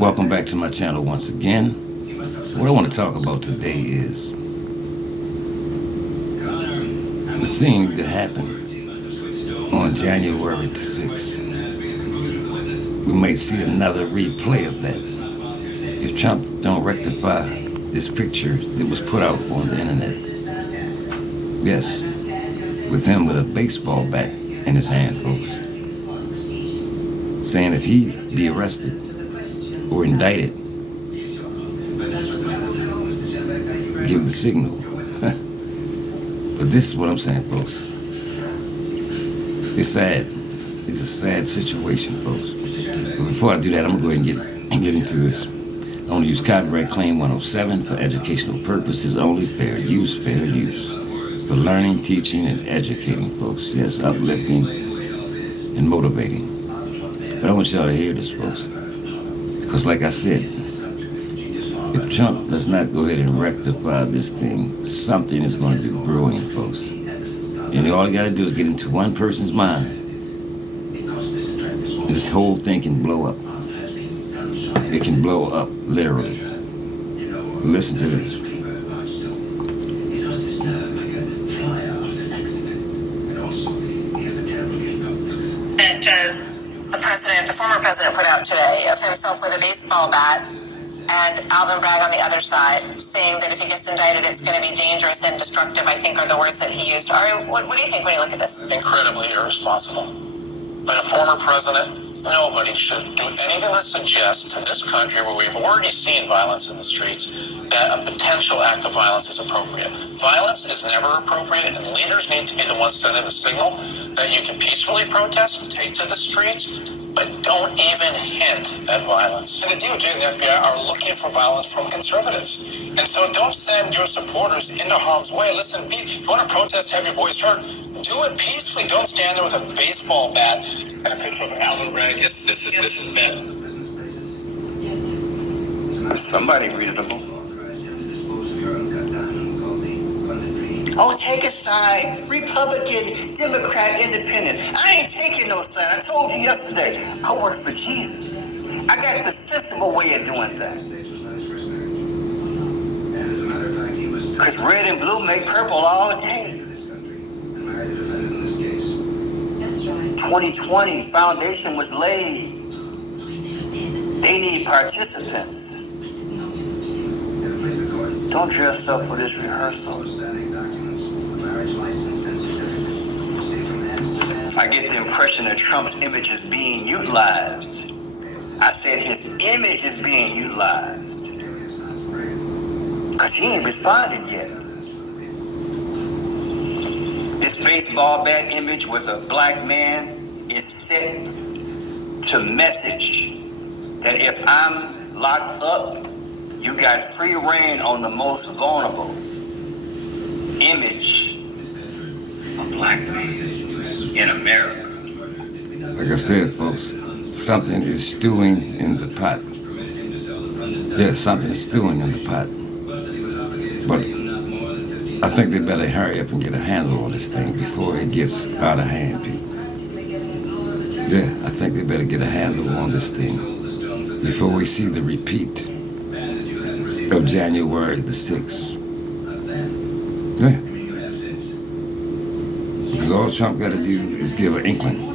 Welcome back to my channel once again. What I want to talk about today is the thing that happened on January the 6th. We might see another replay of that if Trump don't rectify this picture that was put out on the internet. Yes, with him with a baseball bat in his hand, folks, saying if he be arrested or indicted, give the signal. But this is what I'm saying, folks. It's sad. It's a sad situation, folks. But before I do that, I'm gonna go ahead and get into this. I want to use copyright claim 107 for educational purposes only. Fair use, fair use. For learning, teaching, and educating, folks. Yes, uplifting and motivating. But I want y'all to hear this, folks. Because like I said, if Trump does not go ahead and rectify this thing, something is going to be brewing, folks. And all you got to do is get into one person's mind, and this whole thing can blow up. It can blow up, literally. Listen to this. And the former president put out today of himself with a baseball bat and Alvin Bragg on the other side, saying that if he gets indicted, it's going to be dangerous and destructive, I think are the words that he used. Ari, what do you think when you look at this? Incredibly irresponsible. But a former president, nobody should do anything that suggests to this country, where we've already seen violence in the streets, that a potential act of violence is appropriate. Violence is never appropriate, and leaders need to be the ones sending the signal that you can peacefully protest and take to the streets, but don't even hint at violence. And the DOJ and the FBI are looking for violence from conservatives. And so don't send your supporters into harm's way. Listen, if you want to protest, have your voice heard, do it peacefully. Don't stand there with a baseball bat and a picture of Alvin Bragg. Yes, this is bad. Somebody reasonable. Oh, take a side. Republican, Democrat, Independent. I ain't taking no side. I told you yesterday, I work for Jesus. I got the sensible way of doing things. Because red and blue make purple all day. 2020 foundation was laid. They need participants. Don't dress up for this rehearsal. I get the impression that Trump's image is being utilized. I said his image is being utilized. Because he ain't responded yet. This baseball bat image with a black man is set to message that if I'm locked up, you got free reign on the most vulnerable. Image of black men in America. Like I said, folks, something is stewing in the pot. Yeah, something is stewing in the pot. But I think they better hurry up and get a handle on this thing before it gets out of hand, people. Yeah, I think they better get a handle on this thing before we see the repeat of January the 6th. Yeah. Because all Trump got to do is give an inkling.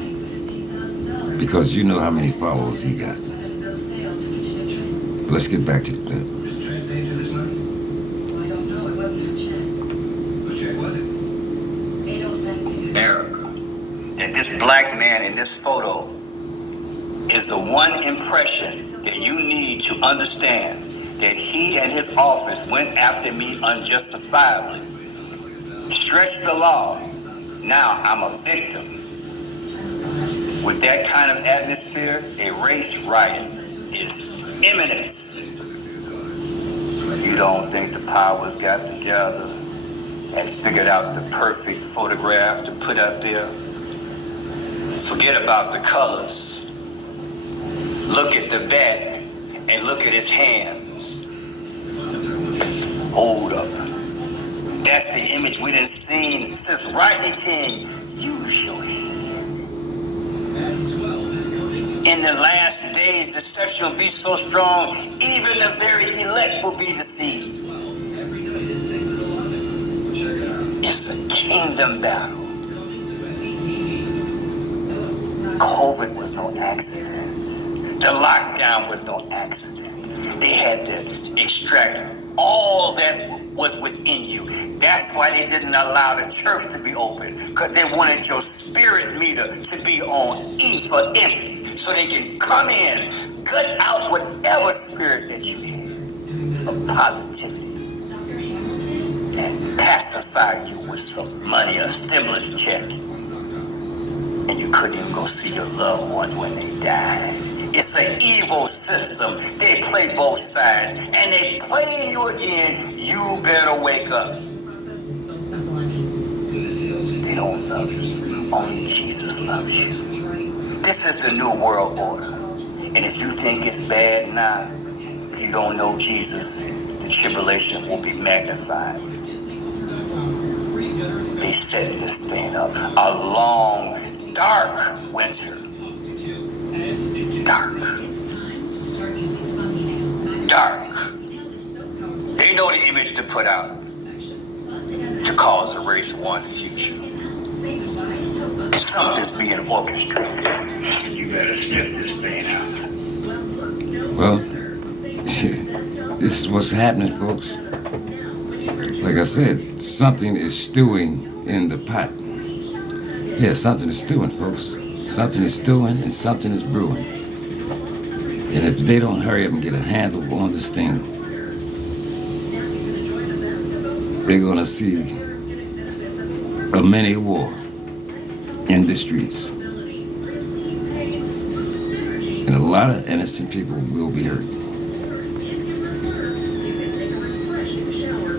Because you know how many followers he got. But let's get back to the clip. America. And this black man in this photo is the one impression that you need to understand that he and his office went after me unjustifiably. Stretched the law. Now I'm a victim. With that kind of atmosphere, a race riot is imminent. You don't think the powers got together and figured out the perfect photograph to put up there? Forget about the colors. Look at the bat and look at his hands. Hold up. That's the image we done seen since Rodney King. Use your hand. In the last days, deception will be so strong, even the very elect will be deceived. It's a kingdom battle. COVID was no accident. The lockdown was no accident. They had to extract all that was within you. That's why they didn't allow the church to be open, because they wanted your spirit meter to be on E for empty, so they can come in, gut out whatever spirit that you have of positivity, and pacify you with some money, a stimulus check. And you couldn't even go see your loved ones when they died. It's an evil system. They play both sides. And they play you again. You better wake up. They don't love you. Only Jesus loves you. This is the new world order. And if you think it's bad now, if you don't know Jesus, the tribulation will be magnified. They set this thing up. A long, dark winter. Dark. Dark. They know the image to put out to cause a race war in the future. Something's being orchestrated. You better sniff this thing out. Well, this is what's happening, folks. Like I said, something is stewing in the pot. Yeah, something is stewing, folks. Something is stewing and something is brewing. And if they don't hurry up and get a handle on this thing, they're going to see a mini war in the streets. And a lot of innocent people will be hurt.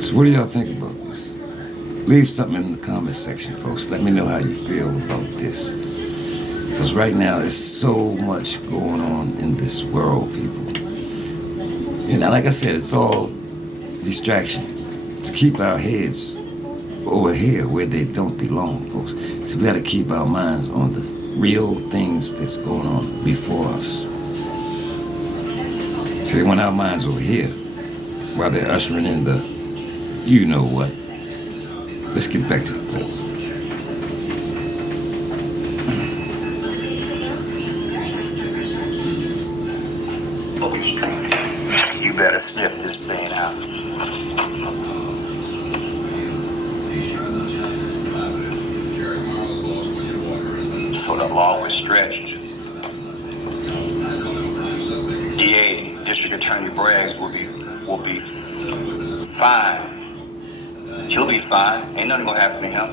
So what do y'all think about this? Leave something in the comment section, folks. Let me know how you feel about this. Because right now, there's so much going on in this world, people. You know, like I said, it's all distraction to keep our heads over here where they don't belong, folks. So we got to keep our minds on the real things that's going on before us. So they want our minds over here while they're ushering in the you know what. Let's get back to the clip. You better sniff this thing out. So the law was stretched. DA, District Attorney Braggs will be fine. He'll be fine. Ain't nothing gonna happen to him.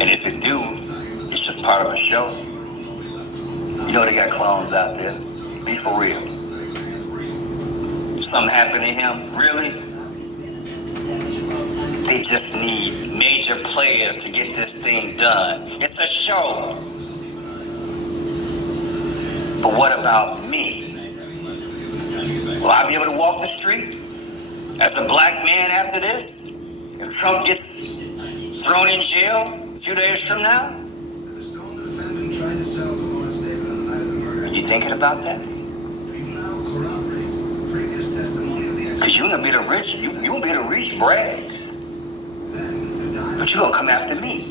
And if it do, it's just part of a show. You know they got clones out there. Be for real. Something happened to him, really? They just need major players to get this thing done. It's a show. But what about me? Will I be able to walk the street as a black man after this? If Trump gets thrown in jail a few days from now? Are you thinking about that? Because you're gonna be the rich, you won't be the rich Braggs. But you're gonna come after me.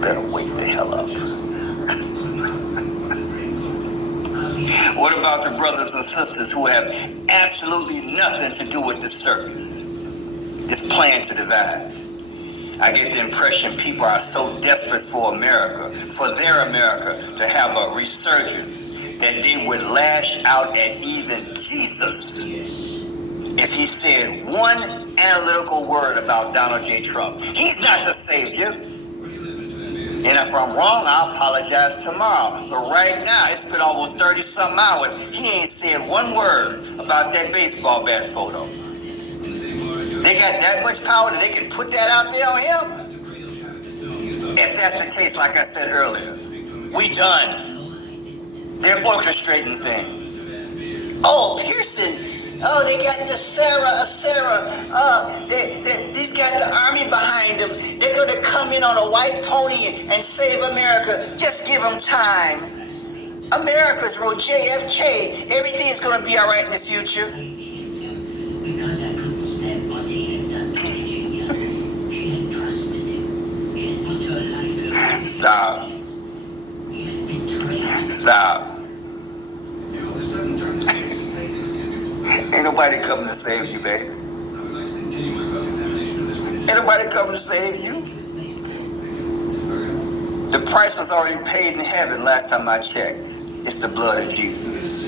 Better wake the hell up. What about the brothers and sisters who have absolutely nothing to do with this circus? This plan to divide. I get the impression people are so desperate for America, for their America, to have a resurgence that they would lash out at even Jesus if he said one analytical word about Donald J. Trump. He's not the savior. And if I'm wrong, I'll apologize tomorrow. But right now, it's been almost 30-something hours. He ain't said one word about that baseball bat photo. They got that much power that they can put that out there on him? If that's the case, like I said earlier, we done. They're orchestrating things. Oh, Pearson Oh, they got the Sarah. These got the army behind them. They're going to come in on a white pony and save America. Just give them time. America's rule, JFK. Everything's going to be all right in the future. Because I couldn't stand what he had done to Virginia. She had trusted him. She had put her life away. Stop. He had betrayed. Stop. Ain't nobody coming to save you, babe. Ain't nobody coming to save you. The price was already paid in heaven last time I checked. It's the blood of Jesus.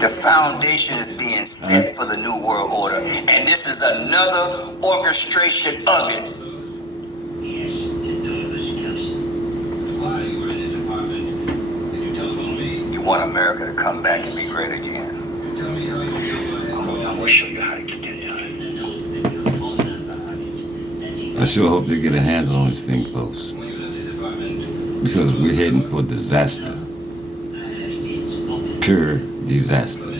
The foundation is being set for the new world order. And this is another orchestration of it. Yes, the nervous Kelson. Why you were in his apartment? Did you telephone me? You want America to come back and be great again. Tell me how you feel about it. I'm going to show you how to get that done. I sure hope they get a handle on this thing, folks. Because we're heading for disaster. Pure disaster.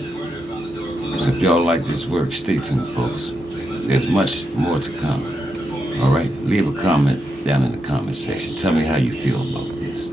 So if y'all like this work, stay tuned, folks. There's much more to come. All right? Leave a comment down in the comment section. Tell me how you feel about this.